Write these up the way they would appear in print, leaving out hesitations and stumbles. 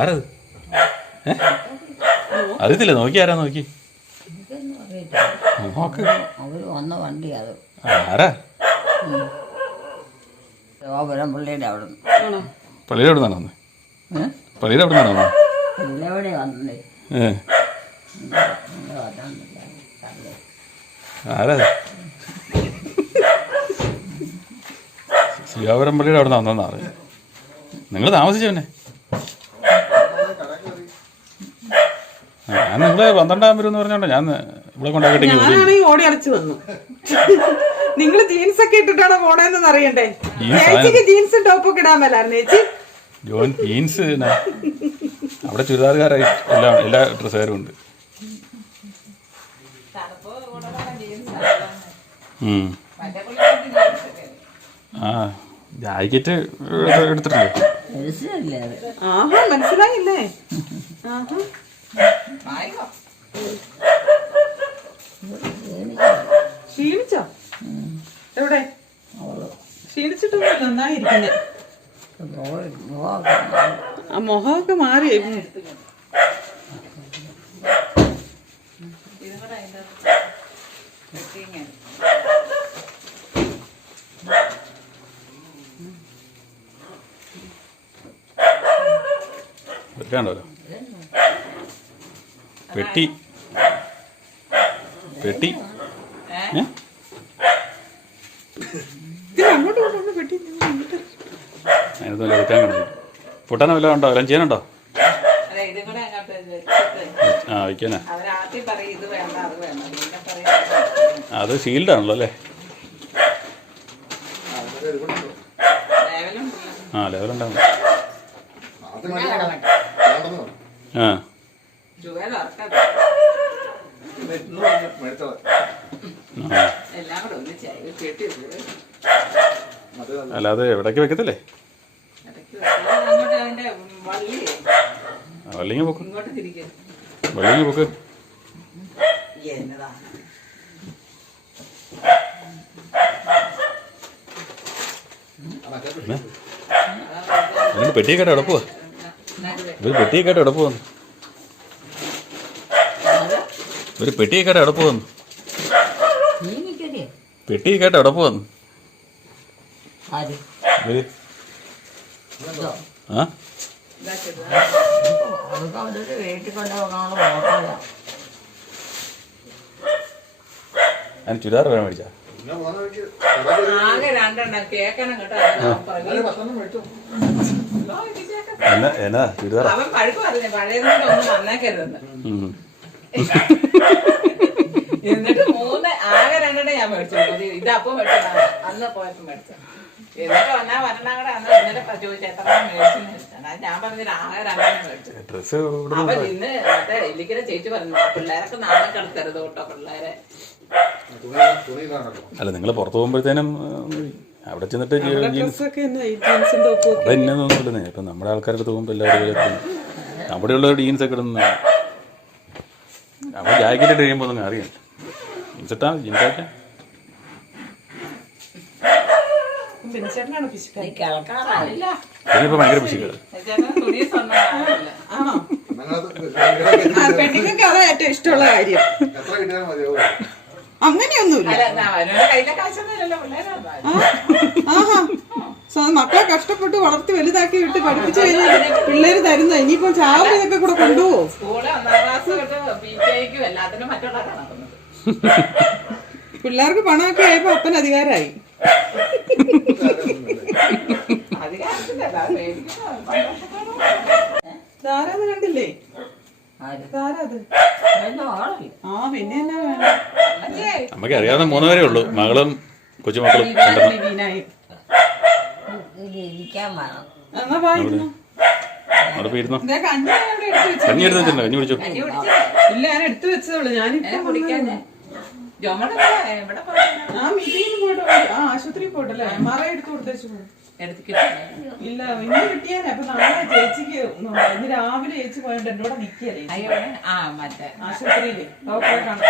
ആരത്? അറിയത്തില്ല, നോക്കി ആരാ നോക്കി നോക്ക്. അവര് വന്ന വണ്ടി അത് ആരാ? ശോഭനം പള്ളിയുടെ അവിടെ പള്ളിയുടെ അവിടെ നിന്നാണ് വന്നത്. പള്ളിയുടെ അവിടെ നിന്നാണ് വന്നത്. എവിടെ വന്നേ ആരാ? ശിവാപുരം പള്ളിയുടെ അവിടെ നിന്ന് വന്നതെന്നാ അറിയാം. നിങ്ങൾ താമസിച്ചവനെ? ഞാൻ നിങ്ങള് 12 വരും എന്ന് പറഞ്ഞോണ്ടോ ഞാൻ ഇവിടെ കൊണ്ടാക്കിട്ടെങ്കിൽ ഓടി അടച്ചു വന്നു. നിങ്ങള് ജീൻസ് ഒക്കെ ഇട്ടിട്ടാണോ പോണേന്ന് അറിയണ്ടേ? ചേച്ചിക്ക് ജീൻസും ടോപ്പൊക്കെ ഇടാൻ മേലായിരുന്നു ചേച്ചി. ജീൻസ് അവിടെ ചുരിദാറുകാരായി എല്ലാ ഡ്രസ്സുകാരും ഉണ്ട്. ആ ജാക്കറ്റ് എടുത്തിട്ടില്ലേ? ആഹാ, മനസ്സിലായില്ലേ? ക്ഷീണിച്ചോ? എവിടെ ക്ഷീണിച്ചിട്ടൊന്നും നന്നായിരിക്കുന്നേ. ആ മുഖമൊക്കെ മാറി. വെക്കാണ്ടല്ലോ പെട്ടി പെട്ടി അതിനകത്ത് വെക്കാൻ കണ്ടു. പൊട്ടാനോ വല്ലതും ഉണ്ടോ? എല്ലാം ചെയ്യാനുണ്ടോ? ആ വയ്ക്കാനാ. അത് ഷീൽഡാണല്ലോ അല്ലേ? ആ ലെവലുണ്ടാവും. ആ അല്ലാതെ എവിടേക്ക് വെക്കത്തില്ലേ? വള്ളിങ്ങ പൊക്ക്, വള്ളിങ്ങ പൊക്ക്. എന്നിട്ട് പെട്ടിയൊക്കെ എവിടെ പോവാ? ഒരു പെട്ടിയൊക്കെ എവിടെ പോവാന്ന്? ഒരു പെട്ടിയൊക്കെ എവിടെ പോവാന്ന്? പെട്ടിയൊക്കെ എവിടെ പോവാന്ന്? ആ അതിന് ചുരിദാർ വേണം മേടിച്ചാ? എന്നാ ചുരിദാർ എന്നിട്ട് ആകെ 2 ഞാൻ മേടിച്ചു. ഇതപ്പം മേടിച്ചതാണ് അന്ന് പോയപ്പോ മേടിച്ച. എന്നിട്ട് വന്നാ വരണം കൂടെ അന്ന് ഇന്നലെ ചോദിച്ചു എത്ര മേടിച്ചു. ഞാൻ പറഞ്ഞില്ല ആകെ 2 മേടിച്ചു. അപ്പൊ ഇന്ന് മറ്റേ ഇല്ലിക്കര ചേച്ചി പറഞ്ഞു പിള്ളേരൊക്കെ നാളെ കിടത്തരുത് കേട്ടോ പിള്ളേരെ. അല്ല നിങ്ങൾ പുറത്ത് പോകുമ്പോഴത്തേനും അവിടെ ചെന്നിട്ട് എന്നൊന്നുമില്ലെന്നേ. ഇപ്പം നമ്മുടെ ആൾക്കാരുടെ പോകുമ്പോൾ എല്ലാവരും അവിടെയുള്ളവർ ജീൻസൊക്കെ ഇടുന്ന അവിടെ ജാക്കറ്റ് ഇട്ട് കഴിയുമ്പോൾ ഒന്നും അറിയാം. ജീൻസ് ഇട്ടാ ജീൻസാക്കാൻ ഇനിയിപ്പോ ഭയങ്കര പിശുക്കാണ്. പെണ്ണുങ്ങൾക്ക് അതാ ഏറ്റവും ഇഷ്ടമുള്ള കാര്യം. അങ്ങനെയൊന്നുമില്ല. മക്കളെ കഷ്ടപ്പെട്ട് വളർത്തി വലുതാക്കി വിട്ട് പഠിപ്പിച്ചു കഴിഞ്ഞാൽ പിള്ളേര് തരുന്ന ഇനിയിപ്പം ചാവും ഇതൊക്കെ കൂടെ കൊണ്ടുപോകും. പിള്ളേർക്ക് പണമൊക്കെ ആയപ്പോ അപ്പൻ അധികാരമായി. ധാരാന്ന് കണ്ടില്ലേ? നമുക്ക് അറിയാവുന്ന 3 പേരേ ഉള്ളൂ, മകളും കൊച്ചുമക്കളും. കഞ്ഞി എടുത്തിട്ടുണ്ടോ? കഞ്ഞി കുടിച്ചോ? ഇല്ല, ഞാൻ എടുത്തു വെച്ചതോളൂ. ആശുപത്രിയിൽ പോയിട്ടല്ലേ മറ എടുത്തു കൊടുത്തേച്ചു. ഇല്ല ഇന്ന് കിട്ടിയാലേ. അപ്പൊ നാളെ ചേച്ചിക്ക് ഇന്ന് രാവിലെ ചേച്ചി പോയോണ്ട് എന്റെ കൂടെ നിക്കല്ലേ ആശുപത്രിയില് ഡോക്ടറെ കാണാൻ.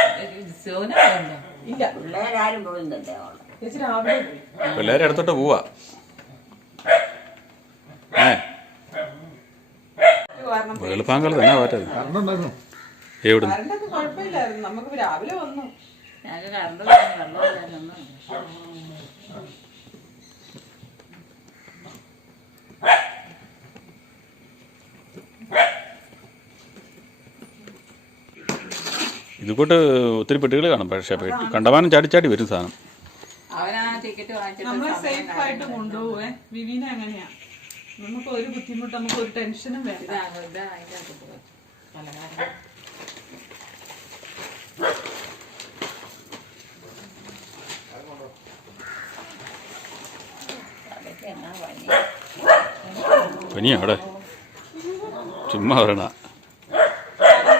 ഇല്ല പിള്ളേരാരും പോകുന്നുണ്ടേ ചേച്ചി രാവിലെ പിള്ളേരെ അടുത്തോട്ട് പോവാ. വരണം. വെളുപ്പാങ്കാലത്ത് എന്നാ പറ്റത് എവിടെ കറണ്ടൊക്കെ കുഴപ്പമില്ലായിരുന്നു, നമുക്ക് രാവിലെ വന്നു. ഞാൻ കറണ്ട് വെള്ളമില്ലായിരുന്നു. ഇതുകൂട്ട് ഒത്തിരി പെട്ടികൾ കാണും, പക്ഷേ കണ്ടമാനം ചാടി ചാടി വരും സാധനം. അവനാ ടിക്കറ്റ് നമ്മളെ വാങ്ങിച്ചിട്ട് സേഫ് ആയിട്ട് കൊണ്ടുപോവേ. വിവീന അങ്ങനെയാ, നമുക്ക് ഒരു ബുദ്ധിമുട്ട്, നമുക്ക് ഒരു ടെൻഷനും വേണ്ട. പലഹാരം പനിയാ അവിടെ ചുമ്മാ പറയണ.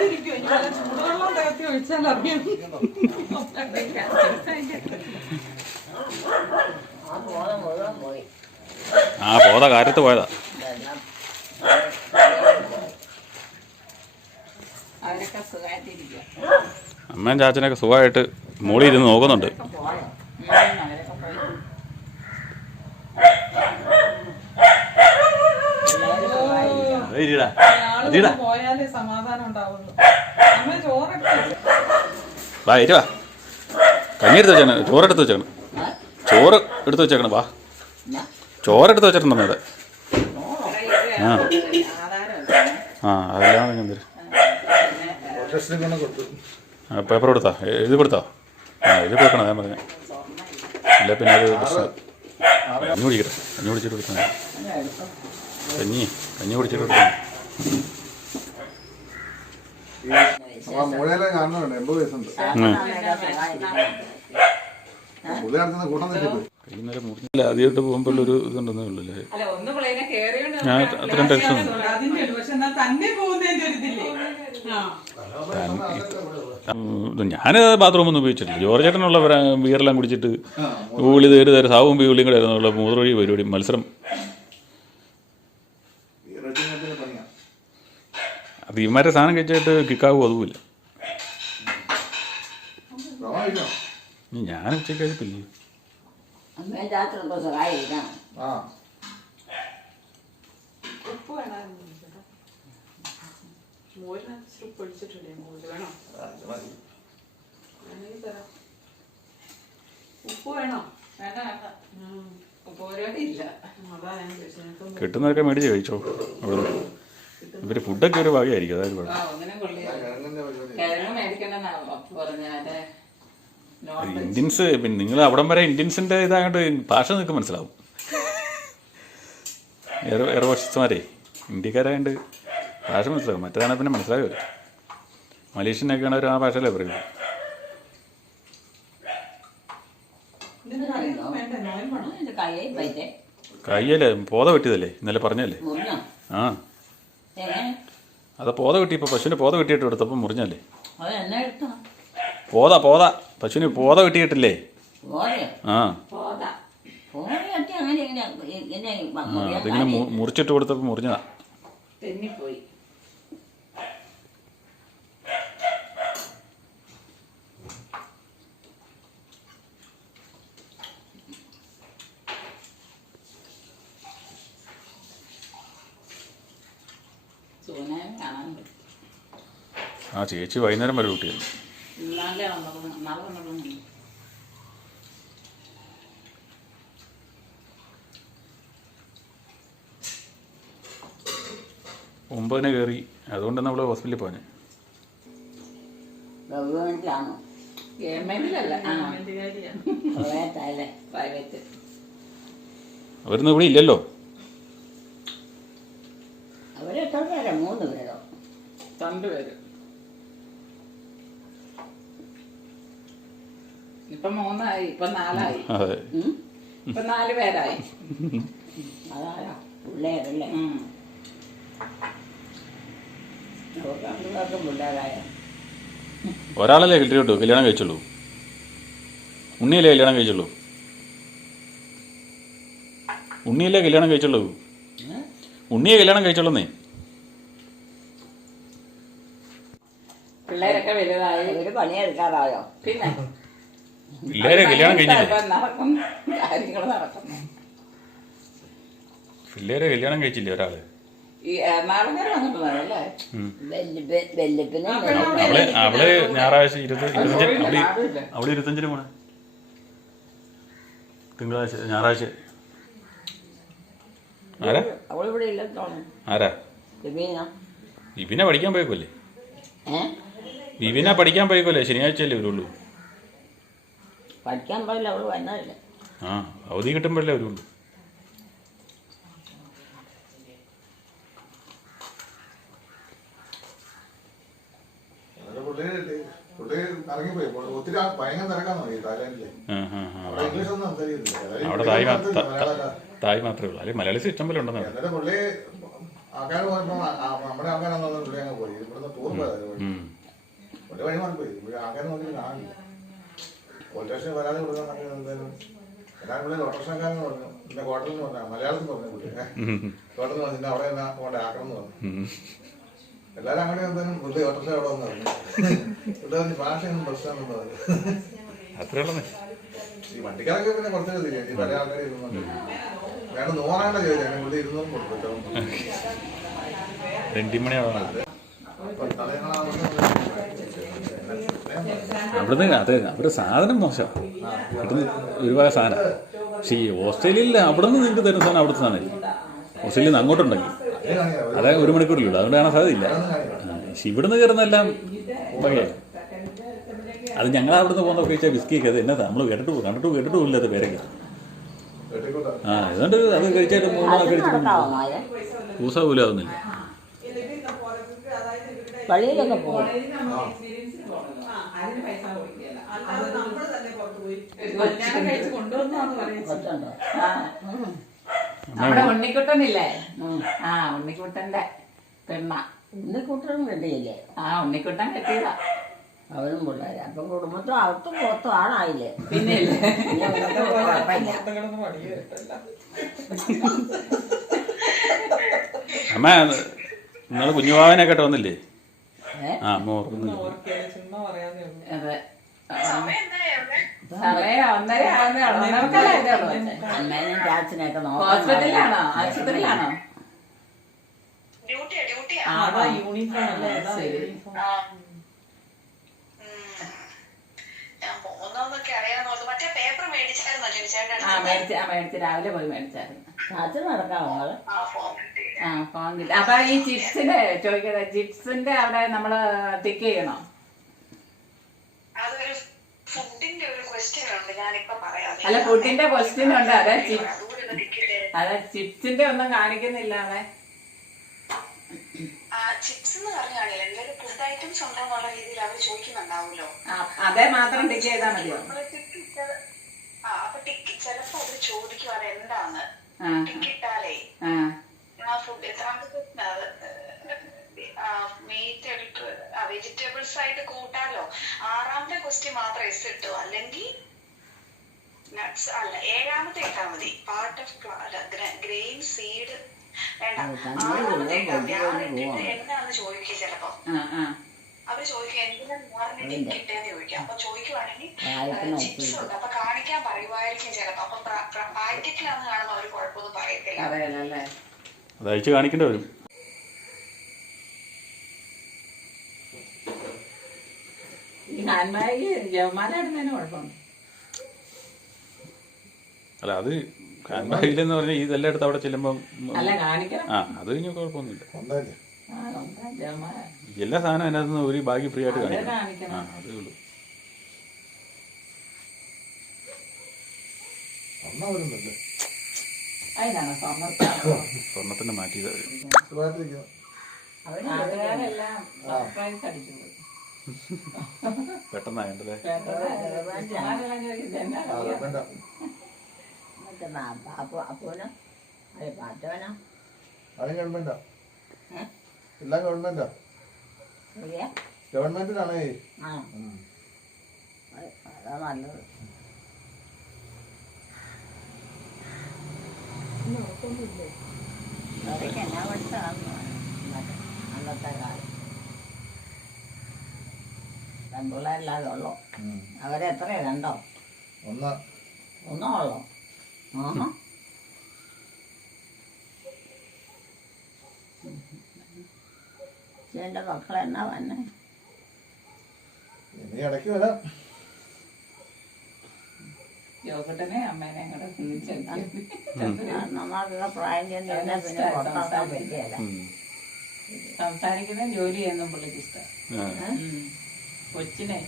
ഇരിക്കും, ഇനി വല്ല ചൂടുവെള്ളം തകർത്തി ഒഴിച്ചാൽ അറിയാം. ആ ബോധം മുഴുവൻ പോയി. ആ പോത കാറ്റത്ത് പോയതാ. ഇതെല്ലാം അവരൊക്കെ സുഖമായിട്ടിരിക്കുക. അമ്മയും ചാച്ചനൊക്കെ സുഖമായിട്ട് മോളിൽ ഇരുന്ന് നോക്കുന്നുണ്ട്. പോയോ? അവരൊക്കെ പോയി. ആളുകൾ പോയാലേ സമാധാനം ഉണ്ടാവുള്ളൂ. അമ്മ ചോറൊക്കെ വാ ഏറ്റ് വാ, കഞ്ഞി എടുത്ത് വെച്ചേക്കണം, ചോറെടുത്ത് വെച്ചേക്കണം, ചോറ് എടുത്ത് വെച്ചേക്കണം. വാ, ചോറെടുത്ത് വെച്ചിട്ടുണ്ടോ അതെ. ആ ആ അതെല്ലാം എന്തേലും പേപ്പർ കൊടുത്താ, എഴുതി കൊടുത്താ? ആ എഴുതി കൊടുക്കണം, ഞാൻ പറഞ്ഞ. ഇല്ല പിന്നെ അത് പ്രശ്നം. കഞ്ഞി കുടിക്കട്ടെ, കഞ്ഞി കുടിച്ചിട്ട് കൊടുത്താൽ കഞ്ഞി കുടിച്ചിട്ട് കൊടുത്താൽ മൂലയിലെ കാണുന്നുണ്ട് 80 വയസ്സുണ്ട്. പുള്ളി നടത്തുന്ന കൂട്ടം തെറ്റിപ്പോയി. ഇന്നലെ മുറിഞ്ഞില്ല, ആദ്യമായിട്ട് പോകുമ്പോൾ ഒരു ഇതുണ്ടെന്നേ ഉള്ളൂ. അല്ല ഒന്ന് പ്ലെയിനെ കേറിയോണ്ട് ഞാൻ അത്രയും ടെൻഷൻ അതിന്റെ ഒരു പക്ഷെ എന്നാൽ തന്നെ പോകുന്നതിന്റെ ഒരു ഇതില്ലേ. ഞാൻ ബാത്റൂമൊന്നും ഉപയോഗിച്ചിട്ടില്ല. ജോർജ് ചേട്ടനുള്ള ബിയറെല്ലാം കുടിച്ചിട്ട് ഊളി തേര് തേര് സാവും ബിയുളിയും കൂടെ ആയിരുന്നുള്ള മൂത്രവഴി പരിപാടി മത്സരം. അത് ഇവന്മാരെ സാധനം കഴിച്ചിട്ട് കിക്കാവും അതുമില്ല. ഞാൻ ഉച്ചയ്ക്ക് കഴിപ്പില്ലേ. അമ്മയും രാത്രി സഹായിക്കണം. ആ ഉപ്പ് വേണം, മോരിനകത്ത് ഉപ്പ് ഒഴിച്ചിട്ടില്ലേ? മോര് വേണോ? ഉപ്പ് വേണോ? വേണ്ട വേണ്ട, പരിപാടി ഇല്ല. അതാ ഞാൻ ചോദിച്ചത്. കിട്ടുന്നതൊക്കെ മേടിച്ച് കഴിച്ചോ. അവിടെ ഇവർ ഫുഡൊക്കെ ഒരു ഭാഗ്യമായിരിക്കും, അതായത് ആ ഒന്നിനും കൊള്ളില്ല. കിഴങ്ങ് മേടിക്കണ്ടെന്നാ പറഞ്ഞാല് ഇന്ത്യൻസ്. പിന്നെ നിങ്ങൾ അവിടം വരെ ഇന്ത്യൻസിൻ്റെ ഇതായിട്ട് ഭാഷ നിങ്ങൾക്ക് മനസ്സിലാവും. എയർവോഴ്സന്മാരെ ഇന്ത്യക്കാരായതുകൊണ്ട് ഭാഷ മനസ്സിലാവും. മറ്റേതാണ് പിന്നെ മനസ്സിലാവില്ല. മലേഷ്യനൊക്കെയാണ് അവർ ആ ഭാഷയിലേ പറയുന്നത്. കയ്യല്ലേ പോത വെട്ടിയതല്ലേ ഇന്നലെ പറഞ്ഞല്ലേ? ആ അത് പോത വെട്ടി. ഇപ്പോൾ പശുവിന് പോത വെട്ടിയിട്ട് എടുത്തപ്പോൾ മുറിഞ്ഞല്ലേ? പോത പശുവിന് പോത വെട്ടിയിട്ടില്ലേ? ആ അതിങ്ങനെ മുറിച്ചിട്ട് കൊടുത്തപ്പോൾ മുറിഞ്ഞതാ. തെന്നിപ്പോയി. ആ ചേച്ചി വൈകുന്നേരം വരെ കുട്ടിയല്ലേ. നാളെ വന്നപ്പോൾ 9 കയറി, അതുകൊണ്ട് നമ്മൾ ഹോസ്പിറ്റലിൽ പോകാൻ. ഗവൺമെന്റിലാണോ? ഗവൺമെന്റിലല്ല, പ്രൈവറ്റല്ലേ? പ്രൈവറ്റ്. അവരൊന്നും ഇവിടെ ഇല്ലല്ലോ. അവരെത്ര പേരോ? 3 പേരോ? 2 പേര്. ഇപ്പൊ 3 ഇപ്പൊ 4 അതെ, ഇപ്പൊ 4 പേരായി. അതാരാ? പിള്ളേരല്ലേ? രണ്ടുപേർക്കും പിള്ളേരായ. ഒരാളല്ലേ കിട്ടിയോട്ടു കല്യാണം കഴിച്ചുള്ളൂ. ഉണ്ണിയല്ലേ കല്യാണം കഴിച്ചുള്ളൂ? ഉണ്ണിയല്ലേ കല്യാണം കഴിച്ചുള്ളൂ? ഉണ്ണിയെ കല്യാണം കഴിച്ചുള്ളൂന്നേ. പിള്ളേരൊക്കെ വലുതായി. അവര് പണിയെടുക്കാറായോ? പിന്നെ പിള്ളേരെ കല്യാണം കഴിഞ്ഞില്ലേ? നടക്കും, കാര്യങ്ങൾ നടക്കുന്നു. പിള്ളേരെ കല്യാണം കഴിച്ചില്ലേ ഒരാള്? ഈ എറണാകുളം വന്നിട്ടുണ്ടല്ലേ വെല്ലുപ്പിന് അവള് ഞായറാഴ്ച 25 അവള് 25 പോണേ തിങ്കളാഴ്ച ഞായറാഴ്ച. ആരാ അവളിവിടെ ഇല്ലെന്ന് തോന്നുന്നു. ആരാ വിപിന പഠിക്കാൻ പോയേക്കല്ലേ? വിപിന പഠിക്കാൻ പോയേക്കല്ലേ? ശനിയാഴ്ചയല്ലേ വരുള്ളൂ. പഠിക്കാൻ പോയില്ല, അവള് വന്നതല്ലേ. ആ അവധി കിട്ടുമ്പോഴല്ലേ വരുള്ളൂ. പുള്ളി ഇറങ്ങിപ്പോയി. ഒത്തിരി ഭയങ്കര തിരക്കാന്ന് തോന്നി തായ്ലാൻഡിലെ. അവിടെ ഇംഗ്ലീഷ് ഒന്നും സംസാരിക്കുന്നില്ല. അവിടെ തായ് മാത്രമേ ഉള്ളൂ. അല്ലെങ്കിൽ മലയാളി ഇഷ്ടം പോലെ ഉണ്ടെന്നാണ്. എന്നിട്ട് പുള്ളി ആൾക്കാർ പോയപ്പോ നമ്മുടെ ആൾക്കാരാന്ന് പറഞ്ഞാൽ പുള്ളി അങ്ങ് പോയി. ഇവിടുന്ന് ടൂർ പോയത് പുള്ളി വഴി മാറിപ്പോയി. ഇവിടെ ആൾക്കാർ നോക്കി കാണില്ല. പോലീസ് സ്റ്റേഷൻ വരാതെ കൊടുക്കാൻ എന്തായാലും എല്ലാവരും പുള്ളി ഓട്ടോറിക്ഷക്കാരെന്ന് പറഞ്ഞു. പിന്നെ ഹോട്ടലിൽ നിന്ന് പറഞ്ഞാൽ മലയാളത്തിൽ പറഞ്ഞു പുള്ളി ഹോട്ടലിൽ പറഞ്ഞു അവിടെ എന്നാ കൊണ്ട് ആക്കണം എന്ന് പറഞ്ഞു. എല്ലാവരും അങ്ങനെ എന്തായാലും പുള്ളി ഓട്ടോറിക്ഷ അവിടെ വന്നു പറഞ്ഞു. പുള്ളി പറഞ്ഞു ഭാഷയൊന്നും പ്രശ്നമെന്ന് പറഞ്ഞു. അത്രയുള്ളതേ. ഈ വണ്ടിക്കാരൊക്കെ പിന്നെ കുറച്ച് ഈ പല ആൾക്കാർ ഇരുന്നുണ്ട്. വേണം 100 ചോദിച്ചാൽ പുള്ളി 200 കൊടുക്കും. 2 മണിയാവാം അവിടുന്ന്. അവിടെ സാധനം മോശമാണ്. കിട്ടുന്ന ഒരുപാട് സാധനം. പക്ഷേ ഈ ഓസ്ട്രേലിയയിൽ അവിടെ നിന്ന് നിങ്ങൾക്ക് തരുന്ന സാധനം അവിടുത്തെ സാധനമില്ല. ഓസ്ട്രേലിയയിൽ നിന്ന് അങ്ങോട്ടുണ്ടെങ്കിൽ അതെ 1 മണിക്കൂറിലുള്ളൂ. അതുകൊണ്ട് കാണാൻ സാധ്യതയില്ല. പക്ഷെ ഇവിടുന്ന് കയറുന്നെല്ലാം വകയാണ്. അത് ഞങ്ങൾ അവിടുന്ന് പോകുന്ന കഴിച്ചാൽ വിസ്കിയൊക്കെ അത് എന്നതാ നമ്മൾ കേട്ടിട്ട് പോകില്ലാത്ത പേരൊക്കെ. ആ അതുകൊണ്ട് അത് കഴിച്ചായിട്ട് 3 കഴിച്ചിട്ട് പൂസ പോലും ആവുന്നില്ല. പള്ളിയിലൊക്കെ പോകും. നമ്മുടെ ഉണ്ണിക്കുട്ടനില്ലേ? ആ ഉണ്ണിക്കുട്ടന്റെ പെണ്ണ. ഉണ്ണിക്കുട്ടനും കിട്ടിയില്ലേ? ആ ഉണ്ണിക്കുട്ടൻ കെട്ടിയതാ. അവനും പിള്ളേര്. അപ്പം കുടുംബത്തും അകത്തും പുറത്തും ആണായില്ലേ? പിന്നെ അമ്മ നിങ്ങൾ കുഞ്ഞുവാവനെ കേട്ടോ വന്നില്ലേ? ആ അമ്മ ഓർക്കുന്നില്ല. അതെ സമയം 1:30 അമ്മേനും ചാച്ചനെയൊക്കെ നോക്കാം. ഹോസ്പിറ്റലിലാണോ ആശുപത്രിയിലാണോ? യൂണിഫോം മേടിച്ച് രാവിലെ പോയി മേടിച്ചായിരുന്നു. ചാച്ചൻ നടക്കാമോ? ആ ഫോൺ കിട്ടി. അപ്പൊ ഈ ചിപ്സിന്റെ ചോദിക്കട്ടെ, ചിപ്സിന്റെ അവിടെ നമ്മള് ടിക്ക് ചെയ്യണോ? അല്ല ഫുഡിന്റെ ക്വസ്റ്റ്യൻ ഉണ്ട്. അതെ ചിപ്സിന്റെ ഒന്നും കാണിക്കുന്നില്ല അവിടെ. അതേ മാത്രം ടിക്ക് ചെയ്താൽ മതിയോ? ചിലപ്പോ അവര് ചോദിക്കും അതെന്താന്ന് ടിക്കിട്ടാലേ വെജിറ്റബിൾസ് ആയിട്ട് കൂട്ടാലോ. 6ാമത്തെ ക്വസ്റ്റ്യൻ മാത്രം എസ് ഇട്ടു, അല്ലെങ്കിൽ നട്ട്സ് അല്ല 7ാമത്തെ ഇട്ടാ മതി. പാർട്ട് ഓഫ് ഗ്രെയിൻ സീഡ് വേണ്ട. 6ാമത്തെ എന്താന്ന് ചോദിക്കുക. ചിലപ്പോ അവര് ചോദിക്കും എന്തിനാണ് മോറിന് ടിക്കിട്ടേന്ന് ചോദിക്കും. അപ്പൊ ചോദിക്കുവാണെങ്കിൽ ചിപ്സ് ഉണ്ട് അപ്പൊ കാണിക്കാൻ പറയുമായിരിക്കും ചിലപ്പോ. അപ്പൊ പാക്കറ്റിലാന്ന് കാണുമ്പോ അവര് കുഴപ്പമൊന്നും പറയത്തില്ല. അത് അയച്ച് കാണിക്കേണ്ടി വരും. ഈ ഹാൻഡ് ബാഗ് ജവമാല ഇടുന്നതിന് കുഴപ്പമുണ്ട്. അല്ല അത് ഹാൻഡ് ബാഗിലെന്ന് പറഞ്ഞാൽ ഇതെല്ലാം എടുത്ത് അവിടെ ചെല്ലുമ്പം അല്ല കാണിക്കണം. ആ അത് കഴിഞ്ഞ കുഴപ്പമൊന്നുമില്ല. ജവമാല എല്ലാ സാധനം അതിനകത്ത് നിന്ന് ഒരു ബാഗ് ഫ്രീ ആയിട്ട് കാണിക്കണം. ആ അതേ ഉള്ളൂ. അതിനാണ് സ്വർണ്ണത്തിന്റെ മാറ്റിയത് അവരെല്ലാം സർപ്രൈസ് അടിച്ചു പോയി. പെട്ടെന്നായല്ലേ? അപ്പോനോ അതെ പാറ്റോനോ അത് ഗവൺമെന്റാ. എല്ലാം ഗവൺമെന്റാ. ഗവൺമെന്റിനാണേ. അതാ നല്ലത്. അതൊക്കെ എന്നാ പഠിച്ചതാണ് അന്നത്തെ കാലം. പെൺപിള്ളേരല്ലാതെ ഉള്ളോ? അവരെത്രയാ? 2 ഒന്നോ ഉള്ളോ? ആഹാ എൻ്റെ മക്കളെന്നാ വന്നെ? ഇനി ഇടയ്ക്ക് വരാം. ജോക്കുട്ടനെ അമ്മേനെ കൂടെ തിരിച്ചെത്തി നമ്മളുള്ള പ്രായം ചെന്ന് കഴിഞ്ഞാൽ പിന്നെ പുറത്താക്കാൻ പറ്റിയല്ല. സംസാരിക്കുന്ന ജോലി ചെയ്യുന്ന പുള്ളിക്ക് ഇഷ്ടം. കൊച്ചിനെ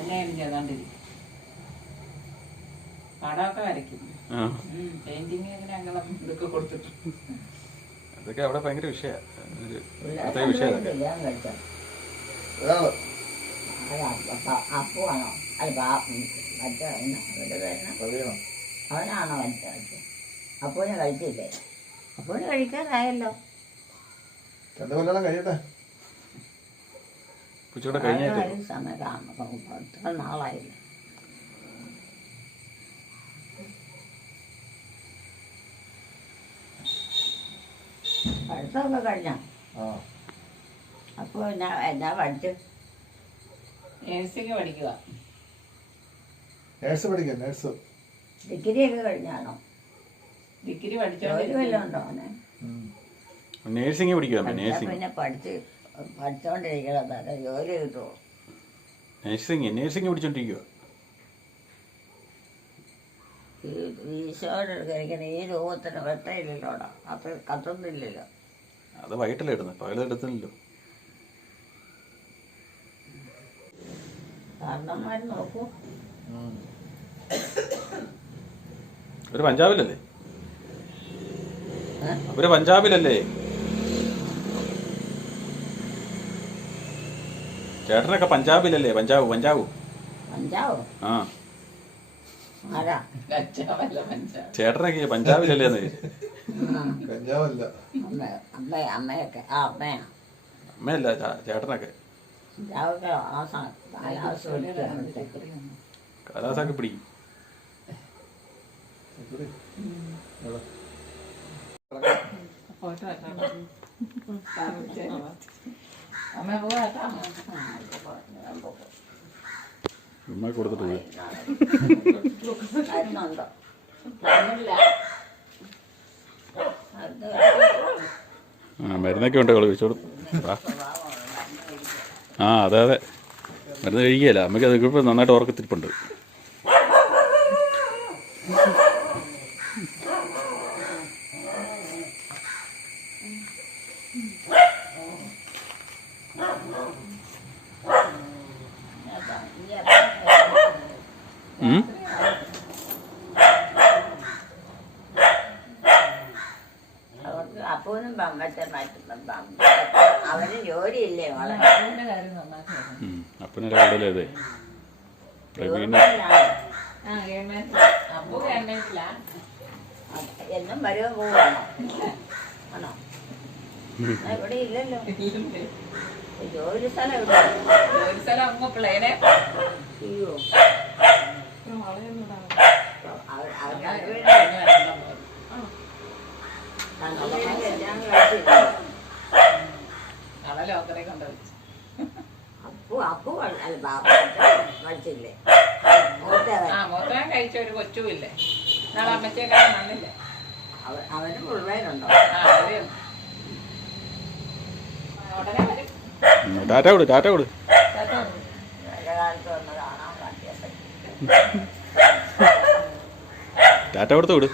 എന്നെയും ചെയ്തോണ്ടിരിക്കും. പടമൊക്കെ വരയ്ക്കും. പെയിന്റിങ് ഞങ്ങളും ഇതൊക്കെ കൊടുത്തിട്ടുണ്ട്. അതൊക്കെ അവിടെ ഭയങ്കര വിഷയമാണ്. കല്യാണം കഴിച്ചോ? ഒരാള് അപ്പുവാണോ? അല്ല മറ്റേ അവരുടെ പേരണ അറിയണം. അവനാണോ മറ്റേ? അപ്പൂനെ കഴിച്ചില്ലേ? അപ്പൂന് കഴിക്കാറായല്ലോ. 2 കൊല്ലം കഴിയട്ടെ. കൊച്ചുകൂടെ കഴിഞ്ഞിട്ട് സമയം കാണും. ഇത്ര നാളായില്ല. പഠിത്തമൊക്കെ കഴിഞ്ഞോ? ആ അപ്പോൾ എന്നാ പഠിച്ചു? നേഴ്സിംഗ് പഠിക്കുക. നേഴ്സ് പഠിക്കാം. നേഴ്സ് ഡിഗ്രിയൊക്കെ കഴിഞ്ഞാണോ? ഡിഗ്രി ജോലി പഠിച്ചോണ്ടിരിക്കും. വല്ലതും ഉണ്ടോ അവനെ? നേഴ്സിംഗ് പഠിക്കുക. നേഴ്സിംഗ് പിന്നെ പഠിച്ചോണ്ടിരിക്കണത് ജോലി കിട്ടുമോ? നേഴ്സിംഗ് പഠിച്ചോണ്ടിരിക്കുക. ഈശോയുടെ കഴിക്കുന്ന ഈ രൂപത്തിന് വെട്ടയില്ലല്ലോടാ. അത് കത്തുന്നില്ലല്ലോ. അത് വൈകിട്ടല്ലേ ഇടുന്നത്, പകലെടുത്തില്ലല്ലോ. കാരണന്മാർ നോക്കൂ. ഒരു പഞ്ചാബിലല്ലേ? അവര് പഞ്ചാബിലല്ലേ? ചേട്ടനൊക്കെ പഞ്ചാബിലല്ലേ? പഞ്ചാബ്. പഞ്ചാബോ? ആ ആരാ? കച്ചാവല്ല പഞ്ചാബ്. ചേട്ടനൊക്കെ പഞ്ചാബിലല്ലേ? കഞ്ചാവല്ല. അമ്മയൊക്കെ അമ്മയാ. അമ്മയല്ല, ചേട്ടനൊക്കെ പഞ്ചാബൊക്കെ കാലാവസ്ഥ കാലാവസ്ഥ പിടിക്കും. അമ്മ പോവാട്ടോ. ഉമ്മ കൊടുത്തിട്ട് പോയി. മരുന്നുണ്ടോ? മരുന്നൊക്കെ ഉണ്ട്, കഴിച്ചോളൂ. ആ അതെ മരുന്ന് കഴിക്കുകയല്ല അമ്മയ്ക്ക്. അത് ഇപ്പോൾ നന്നായിട്ട് ഓർക്കത്തിരിപ്പുണ്ട്. അവർക്ക് അപ്പൂനും മറ്റേ അവന് ജോലിയില്ലേ മോളെ? കാര്യം നന്നാക്കി അപ്പനല്ലേ കൂടുതലേ അപ്പു ഗവൺമെന്റില്ല. എന്നും വരുവാൻ പോവാണോ? ആണോ? ഇവിടെ ഇല്ലല്ലോ. ജോലി സ്ഥലം എവിടെ? ജോലി സ്ഥലം അങ്ങ് പ്ലേനെ. അയ്യോ നാളെ ലോക്കറെ കൊണ്ടുവച്ചു. അപ്പു പഠിച്ചില്ലേ? മൂത്തവൻ കഴിച്ച ഒരു കൊച്ചുമില്ലേ? നാളെ അമ്മച്ചേക്കാൾ മണ്ണില്ലേ? അവന് മുഴുവനുണ്ടോ? ഉടനെ വരും. ടാറ്റ കൊടു. നല്ല കാലത്ത് വന്ന് കാണാൻ പറ്റിയ ടാറ്റ കൊടുത്ത് വിട്.